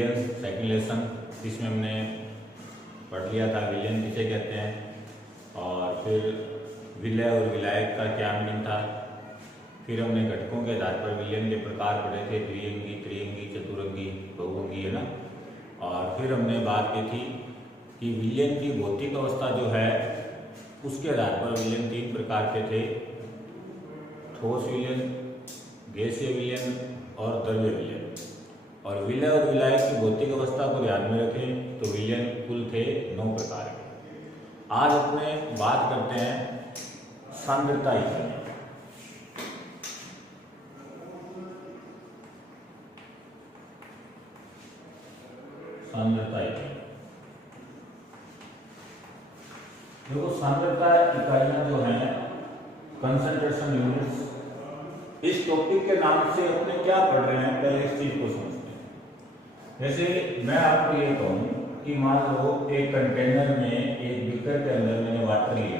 विलियन second lesson, इसमें हमने पढ़ लिया था विलियन किसे कहते हैं, और फिर विलय और विलायक का क्या मीनिंग था। फिर हमने घटकों के आधार पर विलियन के प्रकार पढ़े थे, द्विअंगी, त्रिअंगी, चतुरंगी, बहुअंगी, है ना। और फिर हमने बात की थी कि विलियन की भौतिक अवस्था जो है उसके आधार पर विलियन 3 प्रकार के थे, ठोस विलियन, गैसीय विलियन और द्रव्य विलियन। और विलय और विलायक की भौतिक अवस्था को ध्यान में रखें तो विलियन कुल थे 9 प्रकार के। आज अपने बात करते हैं सांद्रता इकाई। सांद्रता इकाई, देखो सांद्रता इकाइयां जो हैं कंसंट्रेशन यूनिट्स, इस टॉपिक के नाम से अपने क्या पढ़ रहे हैं पहले इस चीज को समझते हैं। जैसे मैं आपको ये कहूं कि मान लो एक कंटेनर में, एक बीकर के अंदर मैंने वाटर लिया,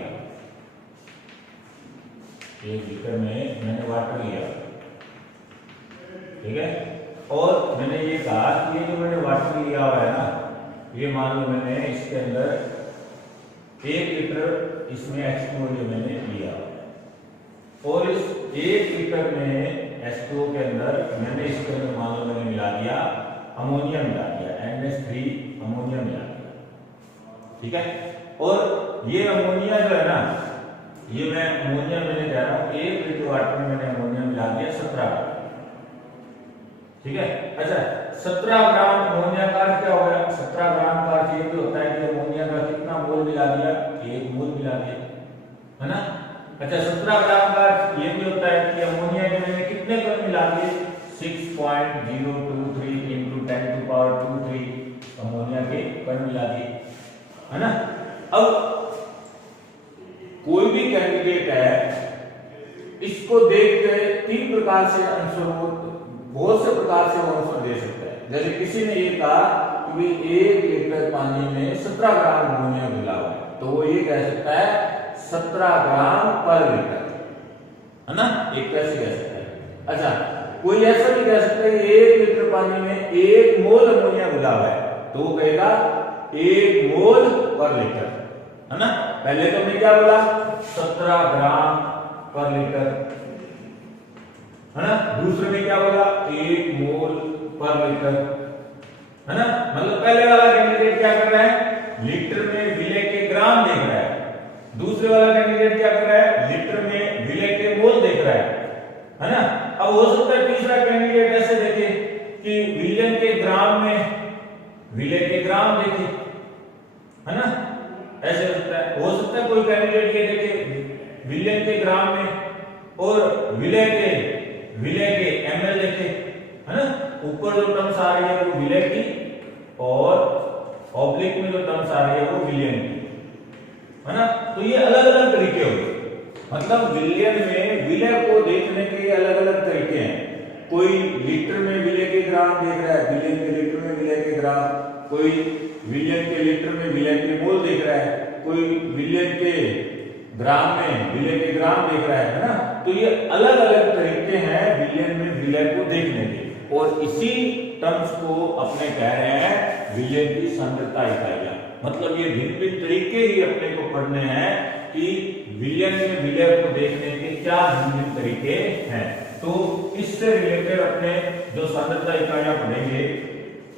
एक बीकर में मैंने वाटर लिया, ठीक है, और मैंने ये कहा कि ये जो मैंने वाटर लिया हुआ है ना, ये मान लो मैंने इसके अंदर 1 लीटर इसमें H2O मैंने लिया, और इस 1 लीटर में H2O के अंदर मैंने इसके अंदर मान लो मैंने मिला दिया अमोनिया, मिला दिया NH3 अमोनिया मिला दिया, ठीक है। और ये अमोनिया जो है ना, ये मैं अमोनिया मैंने कह रहा हूँ 1 लीटर वाटर में मैंने अमोनिया मिला दिया 17 ग्राम, ठीक है। अच्छा, 17 ग्राम अमोनिया का क्या हो गया, 17 ग्राम का अर्थ ये भी होता है कि अमोनिया का कितना मोल मिला दिया, 1 मोल मिला दिया, है ना। अच्छा, 17 ग्राम का अर्थ ये भी होता है कि अमोनिया के मैंने कितने कण मिला दिए, 6.023 × 10⁻²³ अमोनिया के कण मिला दिए, है ना। अब कोई भी कैंडिडेट है, इसको देख के 3 प्रकार से आंसर, बहुत से प्रकार से वो आंसर दे सकता है। जैसे किसी ने ये कहा कि 1 लीटर पानी में 17 ग्राम अमोनिया मिला हुआ है, तो वो ये कह सकता है 17 ग्राम पर लीटर, है ना, एक कैसे कह सकता है। अच्छा, कोई ऐसा भी कह सकता है 1 लीटर पानी में 1 मोल अमोनिया मिला हुआ है, तो वो कहेगा 1 मोल पर लीटर, है ना। पहले तो हमने क्या बोला, 17 ग्राम पर लीटर, है ना। दूसरे में क्या बोला, 1 मोल पर लीटर, है ना। मतलब पहले वाला कैंडिडेट क्या कर रहा है, लीटर में विलय के ग्राम देख रहा है, दूसरे वाला कैंडिडेट क्या कर रहा है, लीटर में विलय के मोल देख रहा है ना। अब हो सकता है तीसरा कैंडिडेट ऐसे देखे कि विलयन के ग्राम में विलय के ग्राम देखे, है ना, ऐसे हो सकता है कोई कैंडिडेट ये देखे विलयन के ग्राम में और विलय के ml देखे, है ना। ऊपर जो टर्म्स आ रही है वो विलय की और ऑब्लिक में जो टर्म्स आ रही है वो विलयन की, है ना। तो ये अलग अलग तरीके हो गए, मतलब विलयन में विलय को देखने के अलग अलग तरीके हैं। कोई लीटर में विलय के ग्राम देख रहा है, विलयन के लीटर में विलय के ग्राम, कोई विलयन के लीटर में विलय के मोल देख रहा है, कोई विलयन के ग्राम में विलय के ग्राम देख रहा है ना। तो ये अलग अलग तरीके हैं विलयन में विलय को देखने के, और इसी टर्म्स को अपने कह रहे हैं विलयन की सांद्रता इकाइयां। मतलब ये भिन्न भिन्न तरीके ही अपने को पढ़ने हैं कि विलयन में विलय को देखने के क्या भिन्न भिन्न तरीके हैं। तो इससे रिलेटेड अपने जो सांद्रता इकाइयां पढ़ेंगे,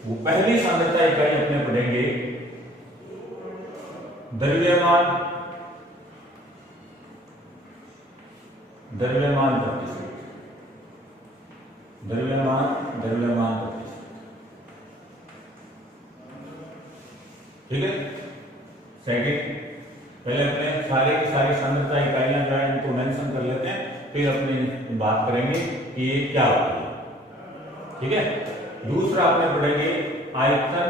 वो पहली सांद्रता इकाई अपने पढ़ेंगे द्रव्यमान प्रतिशत, द्रव्यमान प्रतिशत, ठीक है। सेकंड, पहले अपने सारे की सारी सांद्रता इकाइयां जो है इनको मेंशन कर लेते हैं, फिर अपनी बात करेंगे कि ये क्या होता है, ठीक है। दूसरा अपने पढ़ेंगे आयतन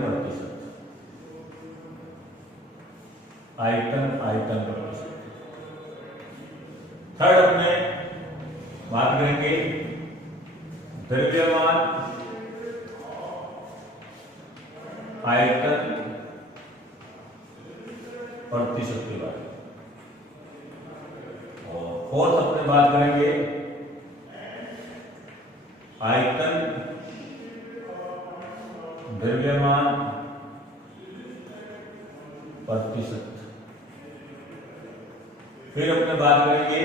प्रतिशत, आयतन प्रतिशत। थर्ड अपने बात करेंगे द्रव्यमान आयतन प्रतिशत के बारे में, और फोर्थ अपने बात करेंगे आयतन द्रव्यमान प्रतिशत। फिर अपने बात करेंगे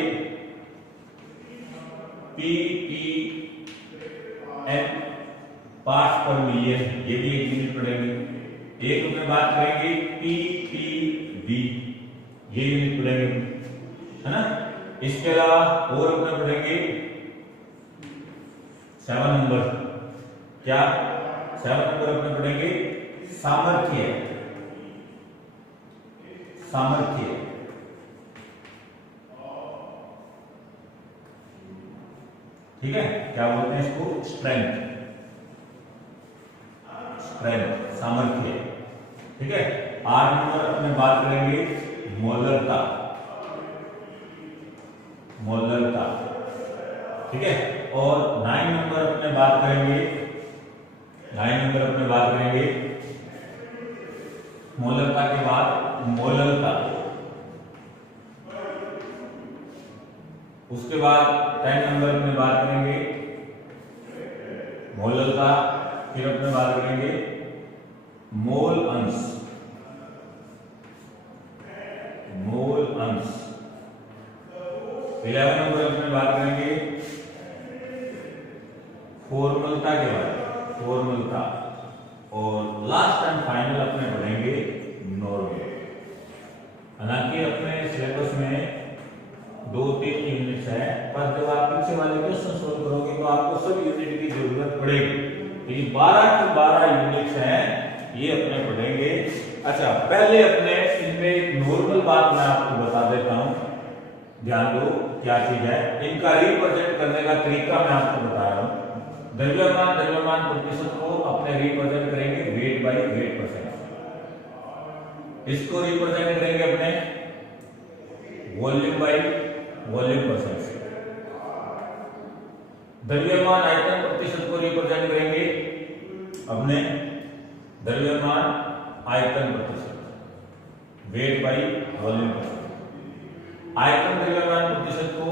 ppm पार्ट्स पर मिलियन, ये भी एक यूनिट पढ़ेंगे। एक अपने बात करेंगे ppb, ये यूनिट पढ़ेंगे, है ना। इसके अलावा और अपने पढ़ेंगे 7 नंबर, क्या 7 नंबर अपने पढ़ेंगे सामर्थ्य। सामर्थ्य, ठीक है, क्या बोलते हैं इसको, स्ट्रेंथ। स्ट्रेंथ, सामर्थ्य, ठीक है। 8 नंबर अपने बात करेंगे मोलरता। मोलरता, ठीक है। और 9 नंबर अपने बात करेंगे, 9 नंबर अपने बात करेंगे मोलरता के बाद मोलरता। उसके बाद 10 नंबर अपने बात करेंगे मोलरता। फिर अपने बात करेंगे मोल अंश। मोल अंश। 11 नंबर अपने बात करेंगे फॉर्मूलता के बारे में, फॉर्मूलता। और लास्ट एंड फाइनल अपने पढ़ेंगे नॉर्मल। हालांकि अपने सिलेबस में 2-3 यूनिट्स है, पर जब आप पीछे वाले क्वेश्चन सॉल्व करोगे तो आपको सब यूनिट की जरूरत पड़ेगी। ये 12 की 12 यूनिट्स हैं, ये अपने पढ़ेंगे। अच्छा, पहले अपने इनमें एक नॉर्मल बात मैं आपको बता देता हूं, ध्यान दो क्या चीज है। इनका रिप्रेजेंट करने का तरीका मैं आपको बता रहा हूं। द्रव्यमान प्रतिशत को अपने रिप्रेजेंट करेंगे वेट बाई वेट परसेंट। इसको रिप्रेजेंट करेंगे अपने वॉल्यूम बाई वॉल्यूम परसेंट से। द्रव्यमान आयतन प्रतिशत को रिप्रेजेंट करेंगे अपने द्रव्यमान आयतन प्रतिशत, वेट बाई वॉल्यूम परसेंट। आयतन द्रव्यमान प्रतिशत को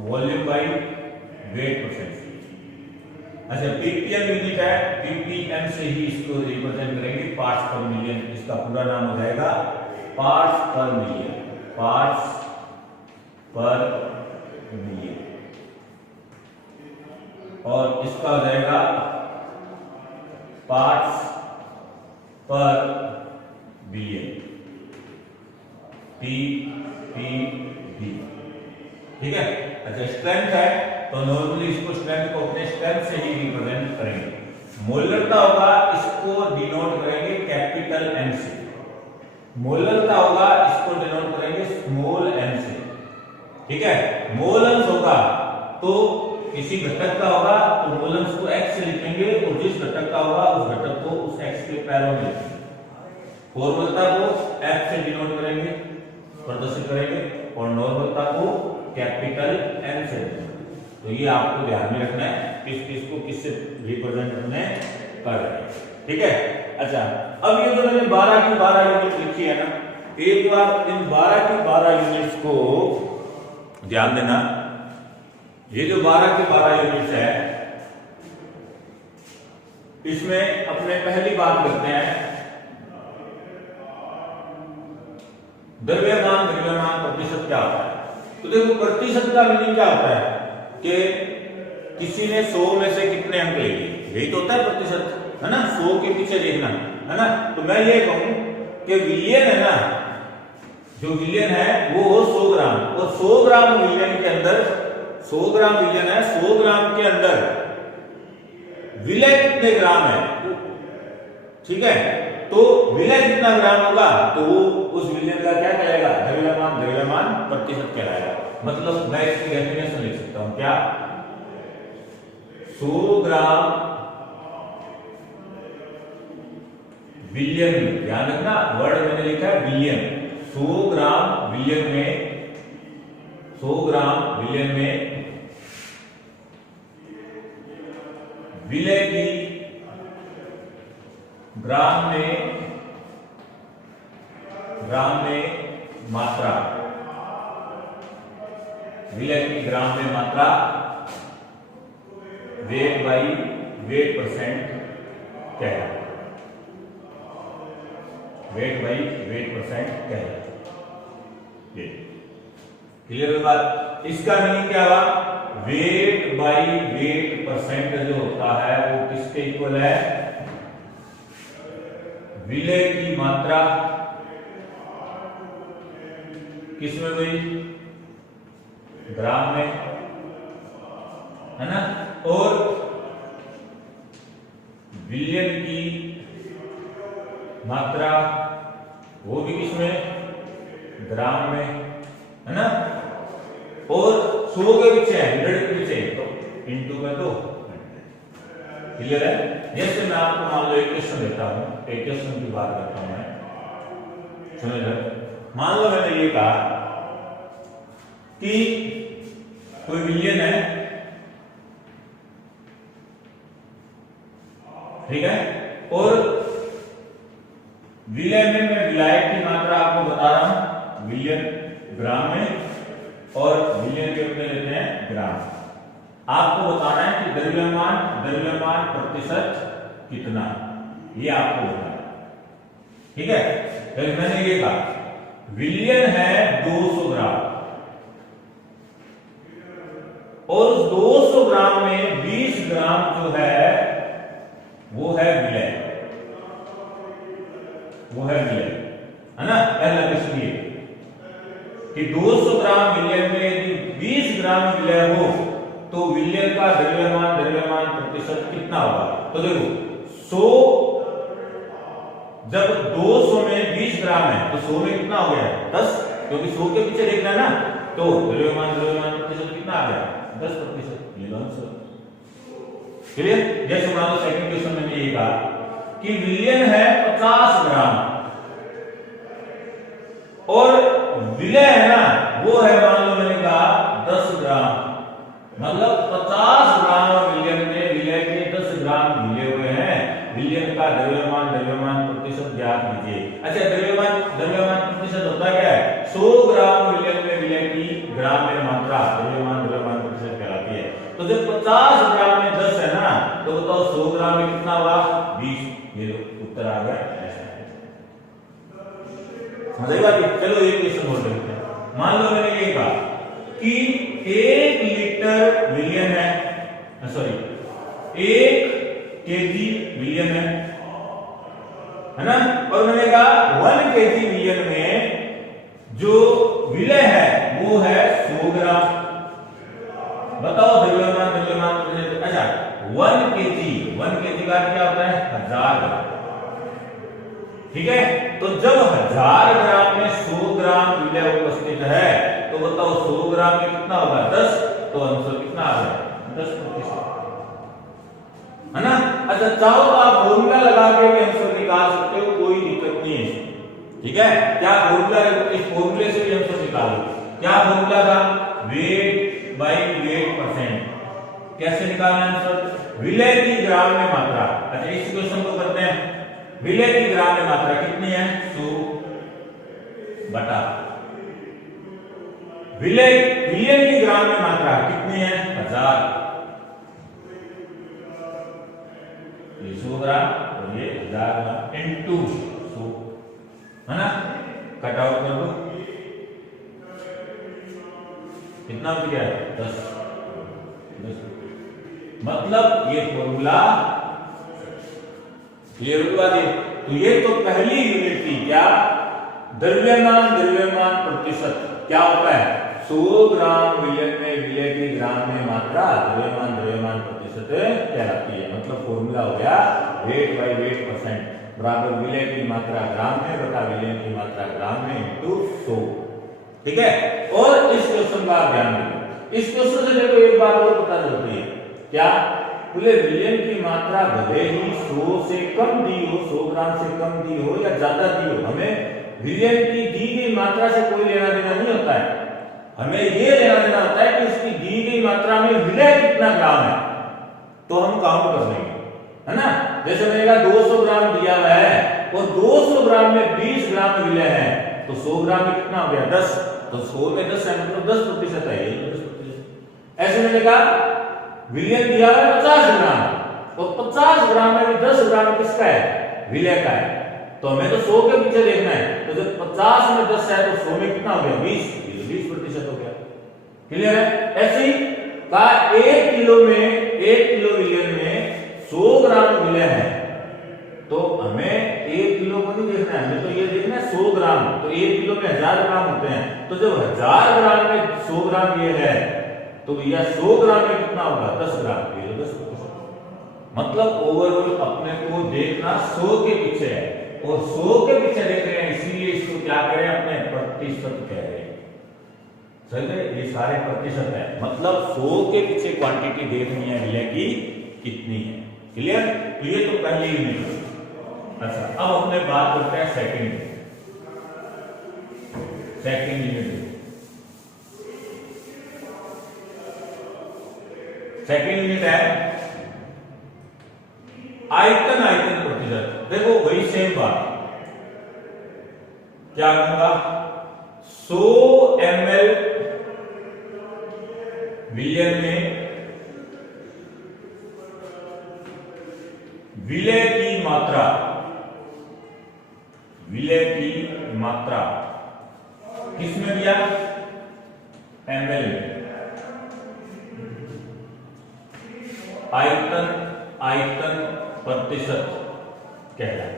वॉल्यूम बाई वेट परसेंट। अच्छा, ppm यूनिट है, ppm से ही इसको रिप्रेजेंट करेंगे, पार्ट्स पर मिलियन। इसका पूरा नाम हो जाएगा पार्ट्स पर मिलियन। पार्ट्स पर मिलियन। और इसका हो जाएगा पार्ट्स पर बिलियन, ppb, ठीक है। अच्छा, स्ट्रेंथ है तो नॉर्मली इसको स्ट्रेंथ को अपने स्ट्रेंथ से ही रिप्रेजेंट करेंगे। मोलरता होगा, इसको डिनोट करेंगे कैपिटल M से। मोलरता होगा, इसको डिनोट करेंगे स्मॉल m से, ठीक है। मोल अंश होगा तो किसी घटक का होगा तो मोल अंश को x से लिखेंगे, और जिस घटक का होगा उस घटक को उस x के पैरों में लिखेंगे। फॉर्मूलता को f से डिनोट करेंगे, प्रदर्शित करेंगे, और नॉर्मलता को कैपिटल M से। तो ये आपको ध्यान में रखना है, किस किस को किससे रिप्रेजेंट करने कर रहे हैं, ठीक है। अच्छा, अब ये जो मैंने 12 की 12 यूनिट लिखी है ना, एक बार इन 12 की 12 यूनिट्स को ध्यान देना। ये जो 12 की 12 यूनिट्स है, इसमें अपने पहली बात करते हैं द्रव्यमान प्रतिशत क्या होता है। तो देखो, प्रतिशत का मीनिंग क्या होता है कि किसी ने 100 में से कितने अंक ले लिए, यही तो होता है प्रतिशत, है ना। 100 के पीछे देखना, है ना। तो मैं ये कहूं कि विलियन है ना, जो विलियन है वो हो 100 ग्राम, और 100 ग्राम विलियन के अंदर 100 ग्राम विलियन है, 100 ग्राम के अंदर विलय कितने ग्राम है, ठीक है। तो विलय कितना ग्राम होगा तो उस विलियन का क्या कहलाएगा, द्रव्यमान प्रतिशत कहलाएगा। मतलब मैं इसकी डेफिनेशन लिख सकता हूं, क्या 100 ग्राम बिलियन में, ध्यान रखना वर्ड मैंने लिखा है बिलियन। 100 ग्राम बिलियन में, 100 ग्राम बिलियन में विलय की ग्राम में मात्रा, विलय की ग्राम में मात्रा वेट बाई वेट परसेंट कहलाता है, वेट बाई वेट परसेंट कहलाता है। ये क्लियर है बात। इसका मीनिंग क्या हुआ, वेट बाई वेट परसेंट जो होता है वो किसके इक्वल है, विलय की मात्रा किसमें हुई, ग्राम में, है ना, और विलयन की मात्रा वो भी किसमें, ग्राम में, है ना, और 100 के पीछे 100 के पीछे तो इंटू में तो क्लियर है। जैसे मैं आपको मान लो एक क्वेश्चन देता हूं, एक क्वेश्चन की बात करता हूं मैं, सुनिए। मान लो मैंने ये कहा कि कोई विलयन है, ठीक है, और विलय में मैं विलायक की मात्रा आपको बता रहा हूं, विलयन ग्राम में और विलयन के रूप में लेते हैं ग्राम। आपको बताना है कि द्रव्यमान प्रतिशत कितना, ये आपको बताना है, ठीक है। तो मैंने ये कहा विलयन है 200 ग्राम और उस 200 ग्राम में 20 ग्राम जो है वो है विलय, वो है विलय, है ना। पहला क्वेश्चन ये कि 200 ग्राम विलयन में यदि 20 ग्राम विलय हो तो विलयन का द्रव्यमान प्रतिशत कितना होगा। तो देखो 100 जब 200 में 20 ग्राम है तो 100 में कितना हो गया, 10, क्योंकि 100 के पीछे देखना है ना, तो द्रव्यमान प्रतिशत कितना आ गया, 10%। ये आंसर क्लियर। जैसे मान लो सेकंड क्वेश्चन में ये कहा कि विलयन है 50 ग्राम और विलय है ना वो है मान लो मैंने कहा 10 ग्राम, मतलब 50 ग्राम विलयन में विलय के 10 ग्राम मिले हुए हैं। विलयन का द्रव्यमान प्रतिशत ज्ञात कीजिए। अच्छा, द्रव्यमान प्रतिशत होता क्या है, 100 ग्राम विलयन में विलय की ग्राम में मात्रा द्रव्यमान प्रतिशत कहलाती है। तो जब 50 ग्राम में 10 है ना, तो बताओ 100 ग्राम में कितना होगा, 20। ये उत्तर आ गया। समझ आई बात। चलो एक क्वेश्चन और देखते हैं। मान लो मैंने ये कहा कि 1 लीटर विलयन है, सॉरी 1 केजी विलयन है ना, और मैंने कहा 1 केजी विलयन में जो विलय है वो है 100 ग्राम। बताओ द्रव्यमान अच्छा 1 केजी का क्या होता है, 1000, ठीक है। तो जब 1000 ग्राम में 100 ग्राम विलय उपस्थित है तो बताओ 100 ग्राम में कितना होगा, 10, तो आंसर कितना आ गया, 10%, है ना। अच्छा, चाहो तो आप फॉर्मूला लगा के भी आंसर निकाल सकते हो, कोई दिक्कत नहीं है, ठीक है। क्या फॉर्मूला, इस फॉर्मूले से भी आंसर निकालो। क्या फॉर्मूला था, वेट बाई वेट परसेंट। कैसे निकालना आंसर, विलय की ग्राम में मात्रा। अच्छा, इस क्वेश्चन को करते हैं। विलय की ग्राम में मात्रा कितनी है, 100 बटा विलयन की ग्राम में मात्रा कितनी है, 1000। ये 100 ग्राम और ये 1000 ग्राम इंटू 100, है ना। कट आउट कर दो, कितना हो गया, 10। मतलब ये फॉर्मूला क्लियर हुआ। तो ये तो पहली यूनिट थी, क्या, द्रव्यमान प्रतिशत क्या होता है, 100 ग्राम विलयन में विलय की ग्राम में मात्रा द्रव्यमान प्रतिशत कहलाती है। मतलब फॉर्मूला हो गया वेट बाई वेट परसेंट बराबर विलय की मात्रा ग्राम में बटा विलयन की मात्रा ग्राम में इंटू 100, ठीक है। और इस क्वेश्चन का ध्यान रखिए, इस क्वेश्चन से देखो एक बात और पता चलती है, क्या, बोले विलयन की मात्रा भले ही 100 से कम दी हो, 100 ग्राम से कम दी हो या ज्यादा दी हो, हमें विलयन की दी गई मात्रा से कोई लेना देना नहीं होता है। हमें ये लेना देना होता है कि उसकी दी गई मात्रा में विलय कितना ग्राम है, तो हम काउंट कर लेंगे, है ना। जैसे मैंने कहा 200 ग्राम दिया हुआ है और 200 ग्राम में 20 ग्राम विलय है, तो 100 ग्राम में कितना हो गया, 10। तो 100 में 10 है, मतलब 10% है, ये 10%। ऐसे मैंने कहा विलयन दिया है 50 ग्राम, तो 50 ग्राम में भी 10 ग्राम किसका है, विलय का है। तो हमें तो 100 के पीछे देखना है, तो जब 50 में 10 है तो 100 में कितना हो गया, 20% हो गया। क्लियर है। ऐसे ही का 1 किलो विलयन में 100 ग्राम विलय है, तो हमें 1 किलो को नहीं देखना है, हमें तो ये देखना है 100 ग्राम। तो 1 किलो में 1000 ग्राम होते हैं, तो जब 1000 ग्राम में 100 ग्राम ये है, तो भैया 100 ग्राम में कितना होगा, 10 ग्राम, ये 10%। मतलब ओवरऑल अपने को देखना 100 के पीछे है, और 100 के पीछे देख रहे हैं, इसीलिए इसको क्या करें, अपने प्रतिशत कह रहे हैं। सही है, ये सारे प्रतिशत है, मतलब 100 के पीछे क्वांटिटी देखनी है विलय की कितनी है। क्लियर। तो ये तो पहले ही नहीं। अच्छा, अब अपने बात करते हैं सेकंड यूनिट। सेकंड यूनिट है आयतन प्रतिशत। देखो वही सेम बात, क्या कहूंगा, 100 ml विलयन में विलय की मात्रा किसमें दिया, ml में। आयतन प्रतिशत कहलाता है।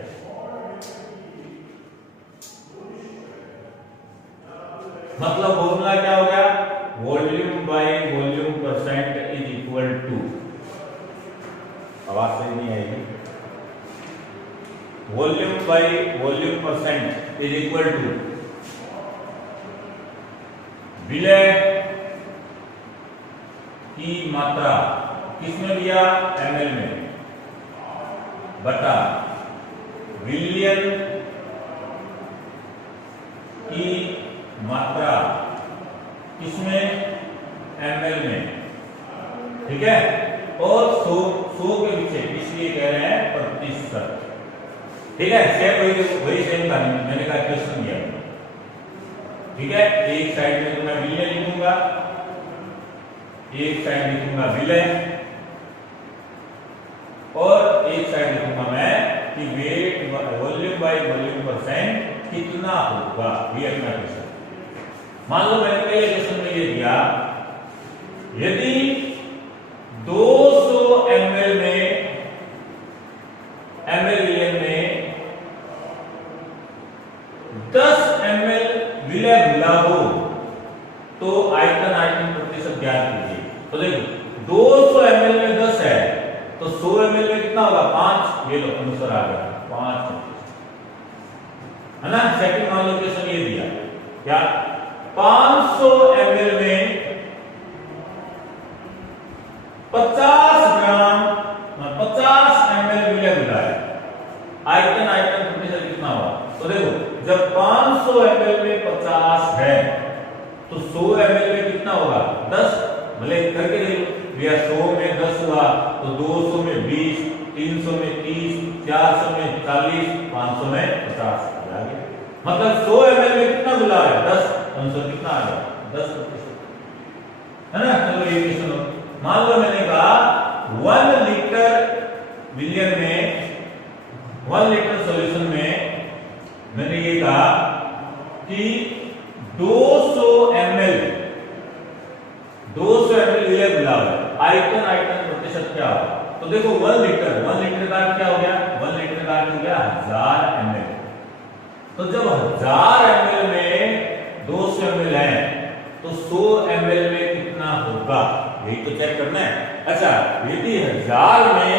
मतलब फॉर्मूला क्या हो गया, volume by volume percent is equal to, आवाज सही नहीं आएगी, volume by volume percent is equal to विलय की मात्रा किसमें दिया, ml में, बटा विलयन की मात्रा किसमें, ml में। ठीक है। और 100 के पीछे इसलिए कह रहे हैं प्रतिशत। ठीक है, सेम वही सेम कहानी मैंने कहा क्वेश्चन दिया। ठीक है, एक साइड में तो मैं विलय लिखूंगा, एक साइड लिखूंगा विलय, और एक साइड लिखूंगा मैं कि weight volume by volume percent कितना होगा, ये अपना क्वेश्चन। मान लो मैंने पहले क्वेश्चन में ये दिया, यदि 200 ml विलयन में 10 ml विलय मिला हो तो आयतन प्रतिशत ज्ञात कीजिए। तो देखो 200 ml में 10 है, तो 100 ml में कितना होगा, 5। ये लो आंसर आ गया, 5 है ना। सेकंड मान लो क्वेश्चन ये दिया, क्या 500 ml में 50 ml विलय मिला है, आयतन प्रतिशत कितना होगा। तो देखो जब 500 ml में 50 है, तो 100 ml में कितना होगा, 10। भले करके देखो भैया, 100 में 10 हुआ तो 200 में 20, 300 में 30, 400 में 40, 500 में 50 आ गया। मतलब 100 ml में कितना मिला है, 10। आंसर कितना आ गया, 10% है ना। चलो ये क्वेश्चन मान लो मैंने कहा 1 लीटर विलयन में, 1 लीटर सॉल्यूशन में मैंने ये कहा कि 200 ml विलय मिला है, आयतन प्रतिशत क्या होगा। तो देखो 1 लीटर का क्या हो गया, 1 लीटर का हो गया 1000 ml। तो जब 1000 ml में 200 ml है, तो 100 ml में कितना होगा, यही तो चेक करना है। अच्छा, यदि 1000 में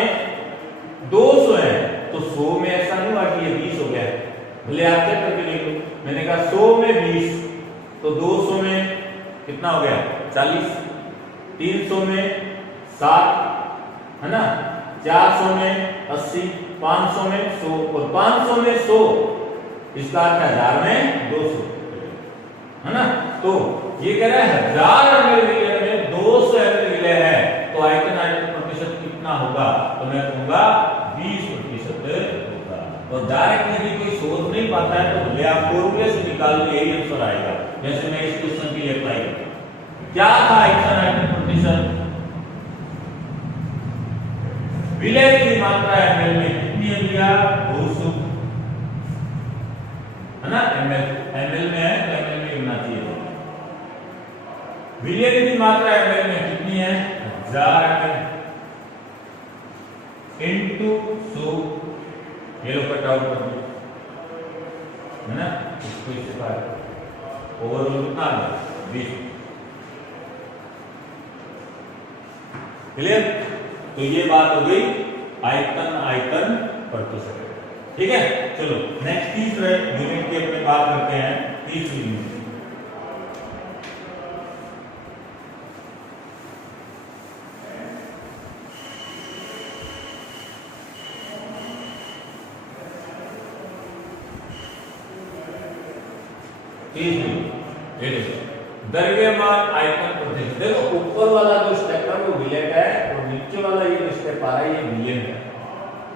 200 है, तो 100 में ऐसा नहीं हुआ कि ये 20 हो गया। भले आप चेक करके देख लो, मैंने कहा 100 में 20, तो 200 में कितना हो गया, 40, 300 में 60 है ना, 400 में 80, 500 में 100, और 500 में 100, इसका अर्थ 1000 में 200 है ना। तो ये कह रहा है 1000 ml विलय में 200 ml विलय है, तो आयतन प्रतिशत कितना होगा, तो मैं कहूंगा 20% होगा। तो डायरेक्ट यदि कोई सोच नहीं पाता है तो भले आप फॉर्मूले से निकाल लो, यही आंसर आएगा। जैसे मैं इस क्वेश्चन के लिए अप्लाई करता हूं, क्या था आयतन प्रतिशत, विलय की मात्रा ml में कितनी लिया 200, है ना। ml में है तो ml में होना चाहिए। विलय की मात्रा ml में कितनी है 1000 ml इनटू 100, ये लो कट आउट कर दो, है ना। इसको इससे बाहर ओवरऑल कितना आ गया 20। क्लियर। तो ये बात हो गई आयतन प्रतिशत। ठीक है, चलो नेक्स्ट तीसरे यूनिट की अपने बात करते हैं। तीसरी यूनिट द्रव्यमान आयतन प्रतिशत। देखो ऊपर वाला जो स्टेप है वो विलय का है और नीचे वाला ये जो स्टेप आ रहा है ये विलयन का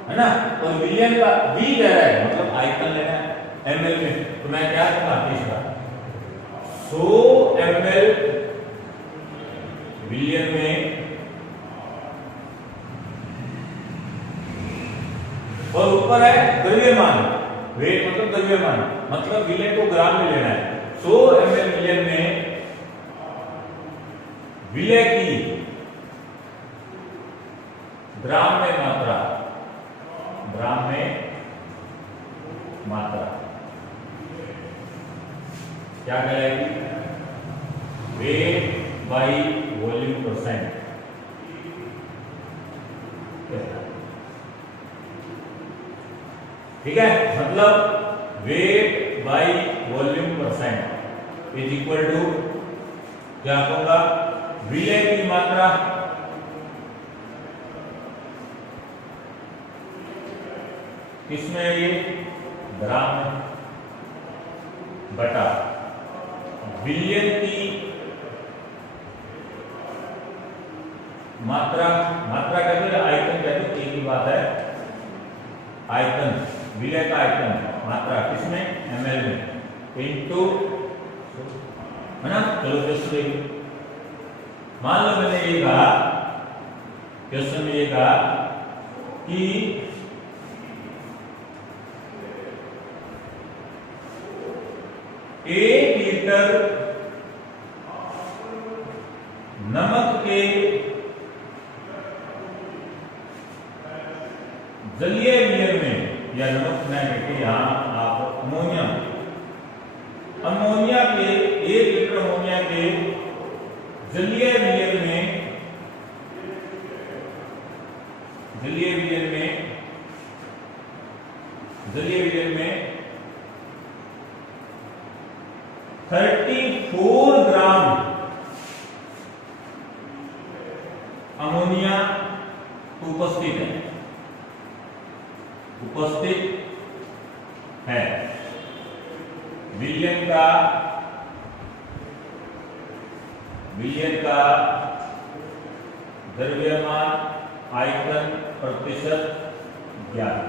है ना। और विलयन का v दे रहा है मतलब आयतन लेना है ml में। तो मैं क्या करूंगा तीसरा 100 ml विलयन में और ऊपर है द्रव्यमान, वेट मतलब द्रव्यमान मतलब विलय को ग्राम में लेना है। 100 ml विलयन में विलय की ग्राम में मात्रा क्या कहलाएगी वेट बाई वॉल्यूम परसेंट। ठीक है, मतलब weight by volume percent is equal to क्या कहूंगा विलय की मात्रा किसमें ये ग्राम में बटा विलयन की मात्रा कहते हैं आयतन कहते हैं, एक ही बात है। आयतन विलय का आयतन मात्रा किसमें ml में इनटू, है ना। चलो क्वेश्चन देखिए। मान लो मैंने ये कहा क्वेश्चन में ये कहा कि 1 लीटर नमक के जलीय विलयन में, या नमक न लेके यहां आप अमोनिया के 1 लीटर अमोनिया के जलीय विलयन में 34 ग्राम अमोनिया उपस्थित है। विलयन का द्रव्यमान आयतन प्रतिशत ज्ञात।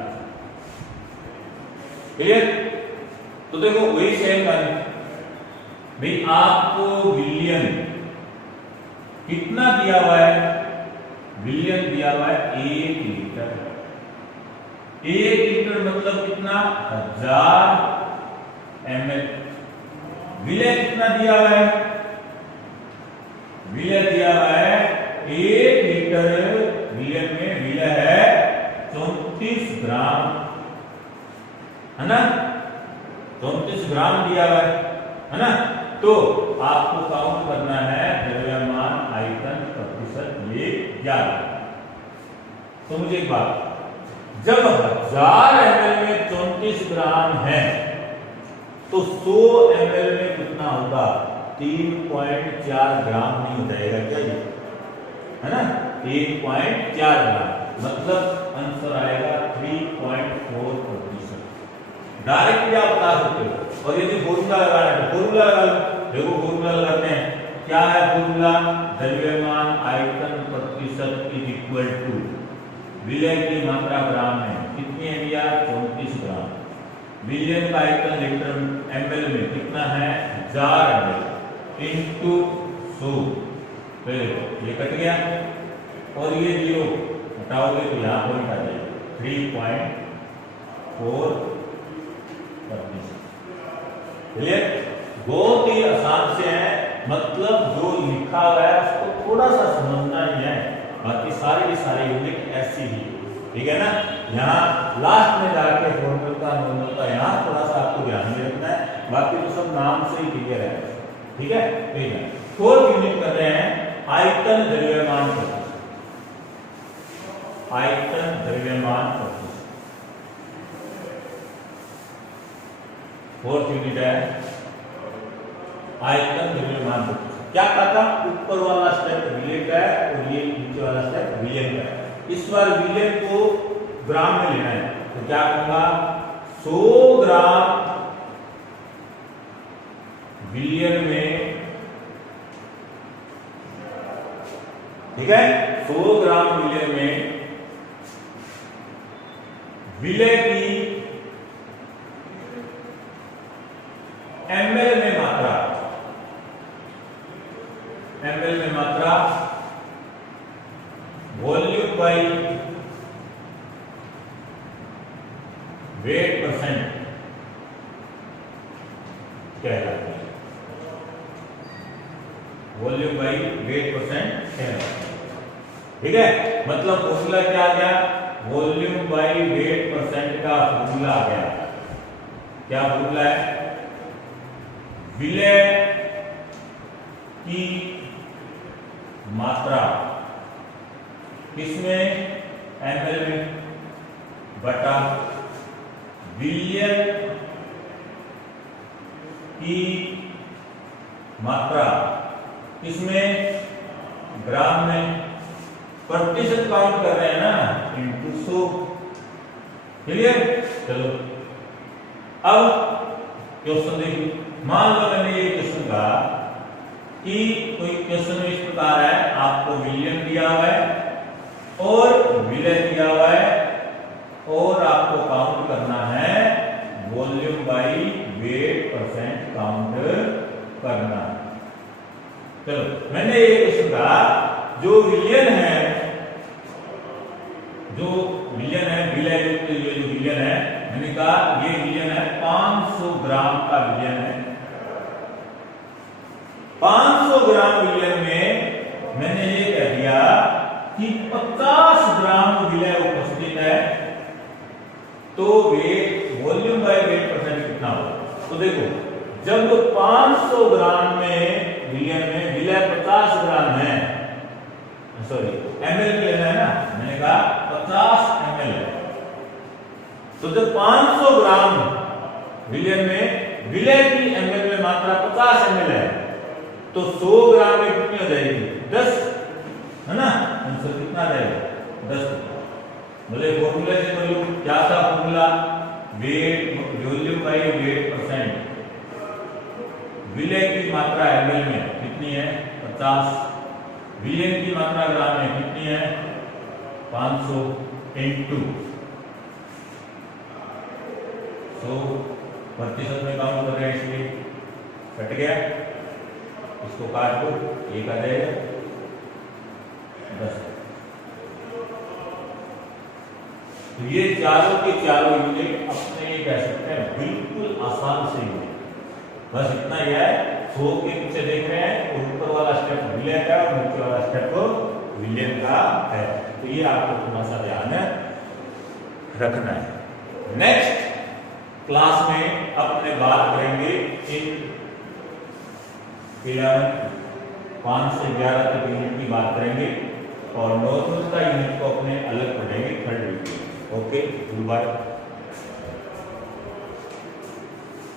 क्लियर। तो देखो वही सेम करें भाई, आपको विलयन कितना दिया हुआ है, विलयन दिया हुआ है 1 लीटर। 1 लीटर मतलब कितना 1000 ml। विलय कितना दिया हुआ है, विलय दिया हुआ है 1 लीटर विलयन में विलय है 34 ग्राम, है ना। 34 ग्राम दिया हुआ है ना। तो आपको काउंट करना है द्रव्यमान आयतन प्रतिशत ये ज्ञात। तो मुझे एक बात, जब 1000 ml में 34 ग्राम है तो 100 ml में कितना होगा 3.4 ग्राम नहीं हो जाएगा क्या ये, है ना। 1.4 ग्राम मतलब आंसर आएगा 3.4%। डायरेक्टली आप बता सकते हो। और यदि फॉर्मूला लगाना है तो फॉर्मूला लगा लो। देखो फॉर्मूला लगाते हैं, क्या है फॉर्मूला, द्रव्यमान आयतन प्रतिशत इज इक्वल टू विलय की मात्रा ग्राम में कितनी है भैया 34 ग्राम। विलयन का आयतन लीटर ml में कितना है 1000 ml इनटू 100। ये कट गया और ये 0 घटाओगे तो यहाँ पॉइंट आ जाएगा 3.4। क्लियर? बहुत ही आसान से है, मतलब जो लिखा हुआ है उसको थोड़ा सा समझना ही है, बाकी सारी की सारी यूनिट ऐसी ही, ठीक है ना। यहाँ लास्ट में जाके फॉर्मूल का नॉर्मल का यहाँ थोड़ा सा आपको ध्यान में रखना है, बाकी तो सब नाम से ही क्लियर है, ठीक है। ठीक है, फोर्थ यूनिट कर रहे हैं आयतन द्रव्यमान प्रतिशत। आयतन द्रव्यमान प्रतिशत फोर्थ यूनिट है आयतन द्रव्यमान प्रतिशत। क्या कहा था? ऊपर वाला स्टेप विलियन का है और ये नीचे वाला स्टेप विलियन का है। इस बार विलियन को ग्राम में लेना है, तो क्या कहूंगा 100 ग्राम विलियन में, ठीक है, 100 ग्राम विलियन में विलय की ml में मात्रा, ml में मात्रा वॉल्यूम बाई वेट परसेंट कहलाती है। वॉल्यूम बाई वेट परसेंट कहलाती है, ठीक है। मतलब फॉर्मूला क्या आ गया? वॉल्यूम बाई वेट परसेंट का फॉर्मूला आ गया। क्या फॉर्मूला है? विलय की मात्रा किसमें? ml में, बटा विलियन की मात्रा किसमें? ग्राम में। प्रतिशत काउंट कर रहे हैं ना, इंटू 100। क्लियर? चलो अब क्वेश्चन देखिए। मान लो मैंने ये क्वेश्चन कहा कि कोई क्वेश्चन इस प्रकार है, आपको विलियन दिया हुआ है और विलय दिया हुआ है और आपको काउंट करना है volume by weight percent count करना। चलो मैंने ये क्वेश्चन कहा जो विलियन है, विलय युक्त ये जो विलियन है, मैंने कहा ये विलियन है 500 ग्राम का विलियन है। 500 ग्राम विलियन में मैंने ये कह दिया कि 50 ग्राम विलय उपस्थित है, तो weight volume by weight percent कितना होगा? तो देखो जब 500 ग्राम में विलियन में विलय 50 ग्राम है, सॉरी ml में लेना है ना, मैंने कहा 50 ml है, तो जब 500 ग्राम विलियन में विलय की ml में मात्रा 50 ml है, तो 100 ग्राम में कितनी हो जाएगी? 10, है ना। आंसर कितना आ जाएगा? 10। बोले फॉर्मूला से कर लो। क्या था formula? Weight volume by weight percent. विलय की मात्रा ml में कितनी है? 50। विलियन की मात्रा ग्राम में कितनी है? 500 इंटू 100 प्रतिशत में काउंट कर रहे हैं इसलिए कट गया, इसको काट दो, एक आ जाएगा 10। तो ये चारों के चारों यूनिट अपने कह सकते हैं बिल्कुल आसान से यूनिट, बस इतना ही है। 100 के पीछे देख रहे हैं, ऊपर वाला स्टेप विलियन का और नीचे वाला स्टेप विलियन का है, तो ये आपको थोड़ा सा ध्यान रखना है। नेक्स्ट क्लास में अपने बात करेंगे इन 5 से 11 तक यूनिट की बात करेंगे और नॉर्मल का यूनिट को अपने अलग पढ़ेंगे थर्ड वीक में। Okay, good bye.